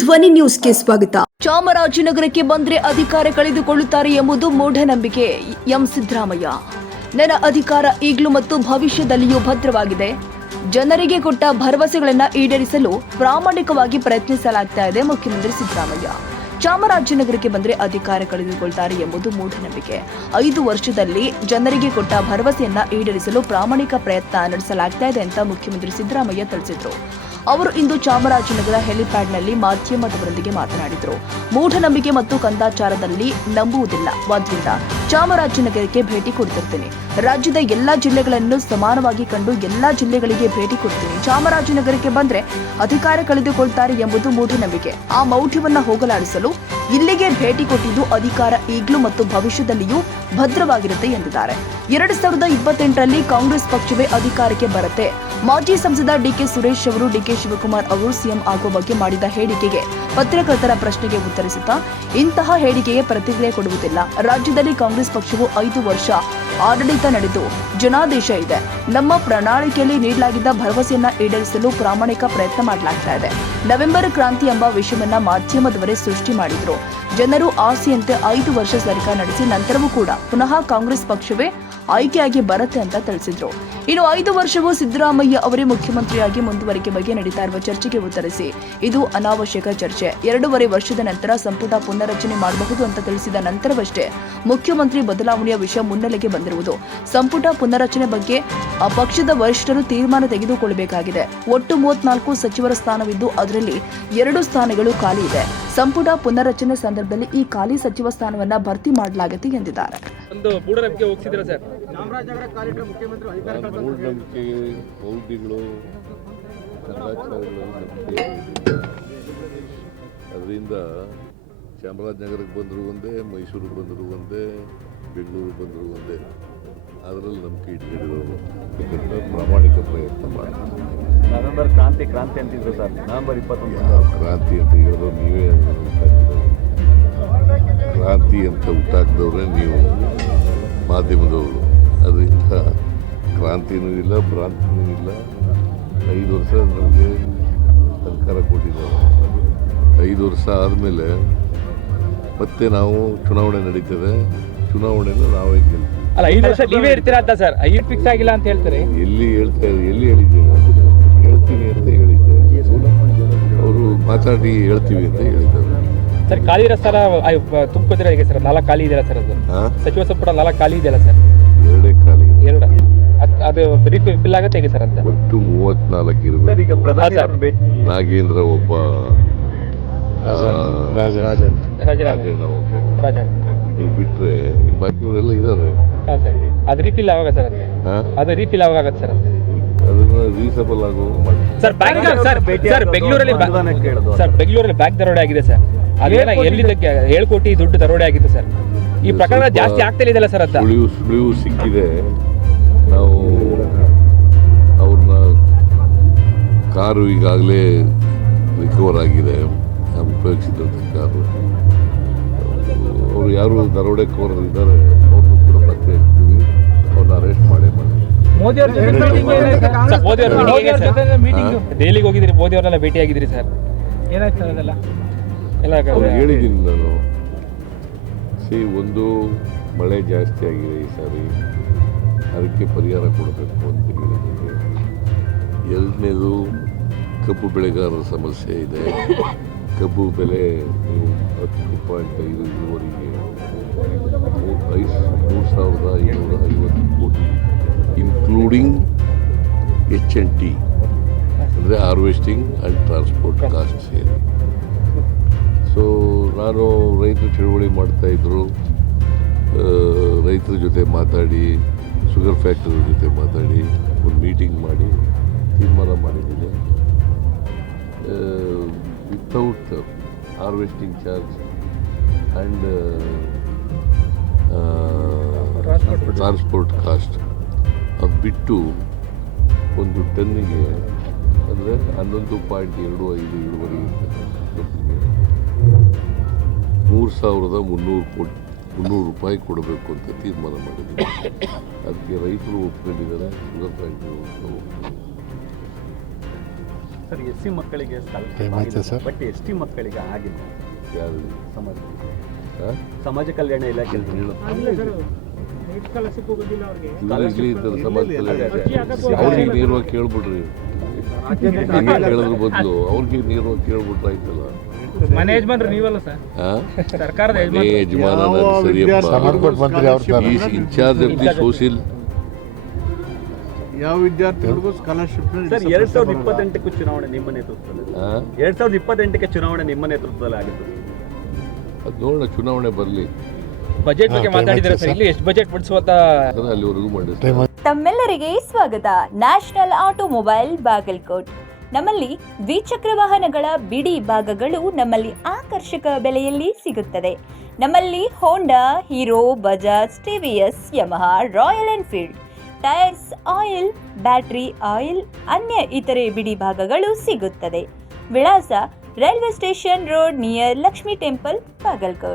ಧ್ವನಿ ನ್ಯೂಸ್ಗೆ ಸ್ವಾಗತ. ಚಾಮರಾಜನಗರಕ್ಕೆ ಬಂದ್ರೆ ಅಧಿಕಾರ ಕಳೆದುಕೊಳ್ಳುತ್ತಾರೆ ಎಂಬುದು ಮೂಢನಂಬಿಕೆ. ಎಂ ಸಿದ್ದರಾಮಯ್ಯ, ನನ್ನ ಅಧಿಕಾರ ಈಗಲೂ ಮತ್ತು ಭವಿಷ್ಯದಲ್ಲಿಯೂ ಭದ್ರವಾಗಿದೆ. ಜನರಿಗೆ ಕೊಟ್ಟ ಭರವಸೆಗಳನ್ನು ಈಡೇರಿಸಲು ಪ್ರಾಮಾಣಿಕವಾಗಿ ಪ್ರಯತ್ನಿಸಲಾಗ್ತಾ ಇದೆ. ಮುಖ್ಯಮಂತ್ರಿ ಸಿದ್ದರಾಮಯ್ಯ ಚಾಮರಾಜನಗರಕ್ಕೆ ಬಂದರೆ ಅಧಿಕಾರ ಕಳೆದುಕೊಳ್ತಾರೆ ಎಂಬುದು ಮೂಢನಂಬಿಕೆ. 5 ವರ್ಷದಲ್ಲಿ ಜನರಿಗೆ ಕೊಟ್ಟ ಭರವಸೆಯನ್ನ ಈಡೇರಿಸಲು ಪ್ರಾಮಾಣಿಕ ಪ್ರಯತ್ನ ನಡೆಸಲಾಗ್ತಾ ಇದೆ ಅಂತ ಮುಖ್ಯಮಂತ್ರಿ ಸಿದ್ದರಾಮಯ್ಯ ತಿಳಿಸಿದರು. ಅವರು ಇಂದು ಚಾಮರಾಜನಗರ ಹೆಲಿಪ್ಯಾಡ್ನಲ್ಲಿ ಮಾಧ್ಯಮದವರೊಂದಿಗೆ ಮಾತನಾಡಿದರು. ಮೂಢನಂಬಿಕೆ ಮತ್ತು ಕಂದಾಚಾರದಲ್ಲಿ ನಂಬುವುದಿಲ್ಲ. ಆದ್ದರಿಂದ ಚಾಮರಾಜನಗರಕ್ಕೆ ಭೇಟಿ ಕೊಡ್ತಿರ್ತೇನೆ. ರಾಜ್ಯದ ಎಲ್ಲಾ ಜಿಲ್ಲೆಗಳನ್ನು ಸಮಾನವಾಗಿ ಕಂಡು ಎಲ್ಲಾ ಜಿಲ್ಲೆಗಳಿಗೆ ಭೇಟಿ ಕೊಡ್ತೀನಿ. ಚಾಮರಾಜನಗರಕ್ಕೆ ಬಂದ್ರೆ ಅಧಿಕಾರ ಕಳೆದುಕೊಳ್ತಾರೆ ಎಂಬುದು ಮೂಢನಂಬಿಕೆ. ಆ ಮೌಢ್ಯವನ್ನ ಹೋಗಲಾಡಿಸಲು ಇಲ್ಲಿಗೆ ಭೇಟಿ ಕೊಟ್ಟಿದ್ದು ಅಧಿಕಾರ ಈಗಲೂ ಮತ್ತು ಭವಿಷ್ಯದಲ್ಲಿಯೂ ಭದ್ರವಾಗಿರುತ್ತೆ ಎಂದಿದ್ದಾರೆ. 2028ರಲ್ಲಿ ಕಾಂಗ್ರೆಸ್ ಪಕ್ಷವೇ ಅಧಿಕಾರಕ್ಕೆ ಬರುತ್ತೆ. ಮಾಜಿ ಸಂಸದ ಡಿಕೆ ಸುರೇಶ್ ಅವರು ಡಿಕೆ ಶಿವಕುಮಾರ್ ಅವರು ಸಿಎಂ ಆಗುವ ಬಗ್ಗೆ ಮಾಡಿದ ಹೇಳಿಕೆಗೆ ಪತ್ರಕರ್ತರ ಪ್ರಶ್ನೆಗೆ ಉತ್ತರಿಸುತ್ತಾ, ಇಂತಹ ಹೇಳಿಕೆಗೆ ಪ್ರತಿಕ್ರಿಯೆ ಕೊಡುವುದಿಲ್ಲ. ರಾಜ್ಯದಲ್ಲಿ ಕಾಂಗ್ರೆಸ್ ಪಕ್ಷವು 5 ವರ್ಷ ಆಡಳಿತ ನಡೆದು ಜನಾದೇಶ ಇದೆ. ನಮ್ಮ ಪ್ರಣಾಳಿಕೆಯಲ್ಲಿ ನೀಡಲಾಗಿದ್ದ ಭರವಸೆಯನ್ನ ಈಡೇರಿಸಲು ಪ್ರಾಮಾಣಿಕ ಪ್ರಯತ್ನ ಮಾಡಲಾಗ್ತಾ ಇದೆ. ನವೆಂಬರ್ ಕ್ರಾಂತಿ ಎಂಬ ವಿಷಯವನ್ನ ಮಾಧ್ಯಮದವರೇ ಸೃಷ್ಟಿ ಮಾಡಿದ್ರು. ಜನರು ಆಸೆಯಂತೆ 5 ವರ್ಷ ಸರ್ಕಾರ ನಡೆಸಿ ನಂತರವೂ ಕೂಡ ಪುನಃ ಕಾಂಗ್ರೆಸ್ ಪಕ್ಷವೇ ಆಯ್ಕೆಯಾಗಿ ಬರುತ್ತೆ ಅಂತ ತಿಳಿಸಿದ್ರು. ಇನ್ನು 5 ವರ್ಷವೂ ಸಿದ್ದರಾಮಯ್ಯ ಅವರೇ ಮುಖ್ಯಮಂತ್ರಿಯಾಗಿ ಮುಂದುವರಿಕೆ ಬಗ್ಗೆ ನಡೀತಾ ಇರುವ ಚರ್ಚೆಗೆ ಉತ್ತರಿಸಿ, ಇದು ಅನಾವಶ್ಯಕ ಚರ್ಚೆ. 2.5 ವರ್ಷದ ನಂತರ ಸಂಪುಟ ಪುನರ್ರಚನೆ ಮಾಡಬಹುದು ಅಂತ ತಿಳಿಸಿದ ನಂತರವಷ್ಟೇ ಮುಖ್ಯಮಂತ್ರಿ ಬದಲಾವಣೆಯ ವಿಷಯ ಮುನ್ನೆಲೆಗೆ ಬಂದಿರುವುದು. ಸಂಪುಟ ಪುನರ್ರಚನೆ ಬಗ್ಗೆ ಪಕ್ಷದ ವರಿಷ್ಠರು ತೀರ್ಮಾನ ತೆಗೆದುಕೊಳ್ಳಬೇಕಾಗಿದೆ. ಒಟ್ಟು 34 ಸಚಿವರ ಸ್ಥಾನವಿದ್ದು ಅದರಲ್ಲಿ 2 ಸ್ಥಾನಗಳು ಖಾಲಿ ಇದೆ. ಸಂಪುಟ ಪುನರ್ರಚನೆ ಸಂದರ್ಭದಲ್ಲಿ ಈ ಖಾಲಿ ಸಚಿವ ಸ್ಥಾನವನ್ನ ಭರ್ತಿ ಮಾಡಲಾಗುತ್ತೆ ಎಂದಿದ್ದಾರೆ. ಒಂದು ಮೂಢನಂಬಿಕೆ ಹೋಗ್ತಿದ್ದೀರಾ ಸರ್? ಮೂಢನಂಬಿಕೆ, ಮೌಢ್ಯಗಳು, ಕಂದಾಚಾರಗಳು ಅದರಿಂದ ಚಾಮರಾಜನಗರಕ್ಕೆ ಬಂದರೂ ಒಂದೇ, ಮೈಸೂರಿಗೆ ಬಂದರೂ ಒಂದೇ, ಬೆಂಗಳೂರಿಗೆ ಬಂದರೂ ಒಂದೇ. ಅದರಲ್ಲಿ ನಂಬಿಕೆ ಇಟ್ಕೊಂಡಿರೋರು ಪ್ರಾಮಾಣಿಕ ಪ್ರಯತ್ನ ಮಾಡ್ತಾರೆ. ನವೆಂಬರ್ ಕ್ರಾಂತಿ ಅಂತಿದ್ರು ಸರ್. ನವೆಂಬರ್ 21 ಕ್ರಾಂತಿ ಅಂತ ಹೇಳಿದ್ರು ನೀವೇ. ಕ್ರಾಂತಿ ಅಂತ ಹುಟ್ಟಾಕಿದವ್ರೆ ನೀವು ಮಾಧ್ಯಮದವರು. ಅದರಿಂದ ಕ್ರಾಂತಿನೂ ಇಲ್ಲ, ಭ್ರಾಂತಿನೂ ಇಲ್ಲ. 5 ವರ್ಷ ನಮಗೆ ಅಧಿಕಾರ ಕೊಟ್ಟಿದ್ದಾರೆ. 5 ವರ್ಷ ಆದಮೇಲೆ ಮತ್ತೆ ನಾವು ಚುನಾವಣೆ ನಡೀತದೆ. ಚುನಾವಣೆನ ನಾವೇ ಗೆಲ್ತೀವಿ. ಅಲ್ಲ, 5 ವರ್ಷ ನೀವೇ ಇರ್ತೀರಾ ಅಂತ ಸರ್? 5 ಫಿಕ್ಸ್ ಆಗಿಲ್ಲ ಅಂತ ಹೇಳ್ತಾರೆ. ಎಲ್ಲಿ ಹೇಳಿದ್ದೀನಿ ಹೇಳ್ತೀನಿ ಅಂತ ಹೇಳಿದ್ದೆ. ಅವರು ಮಾತಾಡಿ ಹೇಳ್ತೀವಿ ಅಂತ ಹೇಳಿದ್ದಾರೆ. ಸರ್, ಖಾಲಿ ಇರೋ ಸ್ಥಾನ ತುಂಬ್ಕೋತೀರಾ ಹೇಗೆ ಸರ್? 4 ಖಾಲಿ ಇದೆಯಲ್ಲ ಸರ್? ಅದು ಸಚಿವ ಸಂಪುಟ 4 ಖಾಲಿ ಇದೆಯಲ್ಲ ಸರ್? 2 ಖಾಲಿ. 2 ಅದು ಫಿಲ್ ಆಗುತ್ತೆ ಹೇಗೆ ಸರ್ ಅಂತ? ಒಟ್ಟು 34 ಇರಬೇಕು. ನಾಗೇಂದ್ರ ಒಬ್ಬ, ಬಿಟ್ರೆ ಬಾಕಿಯವರೆಲ್ಲ ಇದ್ದಾರೆ. ಅದು ರೀಫಿಲ್ ಆವಾಗ ಸರ್? ಅದು ರೀಫಿಲ್ ಆವಾಗ ಆಗುತ್ತೆ ಸರ್? ಅದನ್ನ ರೀಸಬಲ್ ಆಗೋ ಸರ್. ಬೆಂಗಳೂರಲ್ಲಿ ಬ್ಯಾಂಕ್ ದರೋಡೆ ಆಗಿದೆ ಸರ್. ಅದೇನ ಎಲ್ಲಿದ್ದಕ್ಕೆ 7 ಕೋಟಿ ದುಡ್ಡು ದರೋಡೆ ಆಗಿತ್ತು ಸರ್. ಈ ಪ್ರಕರಣ ಜಾಸ್ತಿ ಆಗ್ತಾ ಇದೆಯಲ್ಲ ಸರ್? ಅಂತ ಸುಳಿವು ಸಿಕ್ಕಿದೆ. ನಾವು ಅವ್ರನ್ನ ಕಾರು ಈಗಾಗಲೇ ರಿಕವರ್ ಆಗಿದೆ. ಉಪಯೋಗಿಸಿದಂಥ ಕಾರು. ಅವರು ಯಾರು ದರೋಡೆಕೋರರು ಇದ್ದಾರೆ ಅವ್ರನ್ನೂ ಕೂಡ ಪತ್ತೆ ಹಚ್ತೀವಿ. ಅವ್ರನ್ನ ಅರೆಸ್ಟ್ ಮಾಡೇ ಮಾಡಿ. ದೆಹಲಿಗೆ ಹೋಗಿದ್ರಿ, ಮೋದಿ ಅವ್ರನ್ನೆಲ್ಲ ಭೇಟಿ ಆಗಿದ್ರಿ ಸರ್? ಏನಾಯ್ತು ಅದೆಲ್ಲ? ಹೇಳಿದ್ದೀನಿ ನಾನು. ಒಂದು ಮಳೆ ಜಾಸ್ತಿ ಆಗಿದೆ ಈ ಸಾರಿ, ಅದಕ್ಕೆ ಪರಿಹಾರ ಕೊಡಬೇಕು ಅಂತ ಹೇಳಿದ್ದೀನಿ. 2ನೇದು ಕಬ್ಬು ಬೆಳೆಗಾರರ ಸಮಸ್ಯೆ ಇದೆ. ಕಬ್ಬು ಬೆಲೆ 10.5 ಇಳುವರಿಗೆ 3,550 ಕೋಟಿ, ಇನ್ಕ್ಲೂಡಿಂಗ್ H&T ಅಂದರೆ ಹಾರ್ವೆಸ್ಟಿಂಗ್ ಆ್ಯಂಡ್ ಟ್ರಾನ್ಸ್ಪೋರ್ಟ್ ಕಾಸ್ಟ್ ಸೇರಿ. ಸೊ ನಾನು ರೈತರು ಚಳುವಳಿ ಮಾಡ್ತಾಯಿದ್ರು. ರೈತರ ಜೊತೆ ಮಾತಾಡಿ, ಶುಗರ್ ಫ್ಯಾಕ್ಟರಿ ಜೊತೆ ಮಾತಾಡಿ ಒಂದು ಮೀಟಿಂಗ್ ಮಾಡಿ ತೀರ್ಮಾನ ಮಾಡಿದ್ದೀನಿ. Without harvesting charge and transport cost ಅದು ಬಿಟ್ಟು ಒಂದು ಟನ್ನಿಗೆ ಅಂದರೆ 11.25 ಇಳುವರಿ ಕಬ್ಬಿಗೆ 3,300 ರೂಪಾಯಿ ಕೊಡಬೇಕು ಅಂತ ತೀರ್ಮಾನ ಮಾಡಿದ್ದೀವಿ. ಅದಕ್ಕೆ ರೈತರು ಒಪ್ಕೊಂಡಿದ್ದಾರೆ, ಶುಗರ್ ಫ್ಯಾಕ್ಟ್ರಿ ಒಪ್ಕೊಂಡಿದ್ದಾರೆ. ಸರ್ ಎಸ್ ಸಿ ಮಕ್ಕಳಿಗೆ ಬಟ್ ಎಸ್ ಟಿ ಮಕ್ಕಳಿಗೆ ಆಗಿಲ್ಲ ಯಾರು ಸಮಾಜ ಕಲ್ಯಾಣ ಇಲಾಖೆ ಇರ್ಲಿ ಇದ್ದಾರೆ ಸಮಾಜ ಕಲ್ಯಾಣ ಅವ್ರಿಗೆ ನೇರವಾಗಿ ಕೇಳ್ಬಿಡ್ರಿ ಹಂಗೆ ಕೇಳೋದ್ರ ಬದಲು ಅವ್ರಿಗೆ ನೇರವಾಗಿ ಕೇಳ್ಬಿಟ್ರೆ ಆಯ್ತಲ್ಲ. ಮನೆ ಯಜಮಾನ್ರು ನೀವಲ್ಲ ಸರ್, ಸರ್ಕಾರದ ಯಜಮಾನ ಇನ್ಚಾರ್ಜ್ ಆಫ್ ದಿ ಸೋಷಿಯಲ್. ಯಾವ ವಿದ್ಯಾರ್ಥಿಗಳಿಗೂ ಸ್ಕಾಲರ್ಶಿಪ್ ಸರ್ 2028 ಚುನಾವಣೆ ನಿಮ್ಮ ನೇತೃತ್ವದಲ್ಲಿ 2028 ಚುನಾವಣೆ ನಿಮ್ಮ ನೇತೃತ್ವದಲ್ಲಿ ಆಗುತ್ತೆ. ಅದು ನೋಡೋಣ, ಚುನಾವಣೆ ಬರಲಿ. ಬಜೆಟ್ ಬಗ್ಗೆ ಮಾತಾಡಿದ್ರೆ ಸರ್, ಇಲ್ಲಿ ಎಷ್ಟು ಬಜೆಟ್ ಬಿಡಿಸುವಂತ ಅಲ್ಲಿವರೆಗೂ ಮಾಡಿ. ತಮ್ಮೆಲ್ಲರಿಗೆ ಸ್ವಾಗತ. National automobile Bagalkot. ನಮ್ಮಲ್ಲಿ ದ್ವಿಚಕ್ರ ವಾಹನಗಳ ಬಿಡಿ ಭಾಗಗಳು ನಮ್ಮಲ್ಲಿ ಆಕರ್ಷಕ ಬೆಲೆಯಲ್ಲಿ ಸಿಗುತ್ತದೆ. ನಮ್ಮಲ್ಲಿ Honda, Hero, Bajaj, TVS, Yamaha, Royal Enfield, tyres, oil, battery oil, ಅನ್ಯ ಇತರೆ ಬಿಡಿ ಭಾಗಗಳು ಸಿಗುತ್ತದೆ. ವಿಳಾಸ railway station road near Lakshmi temple, Bagalkot.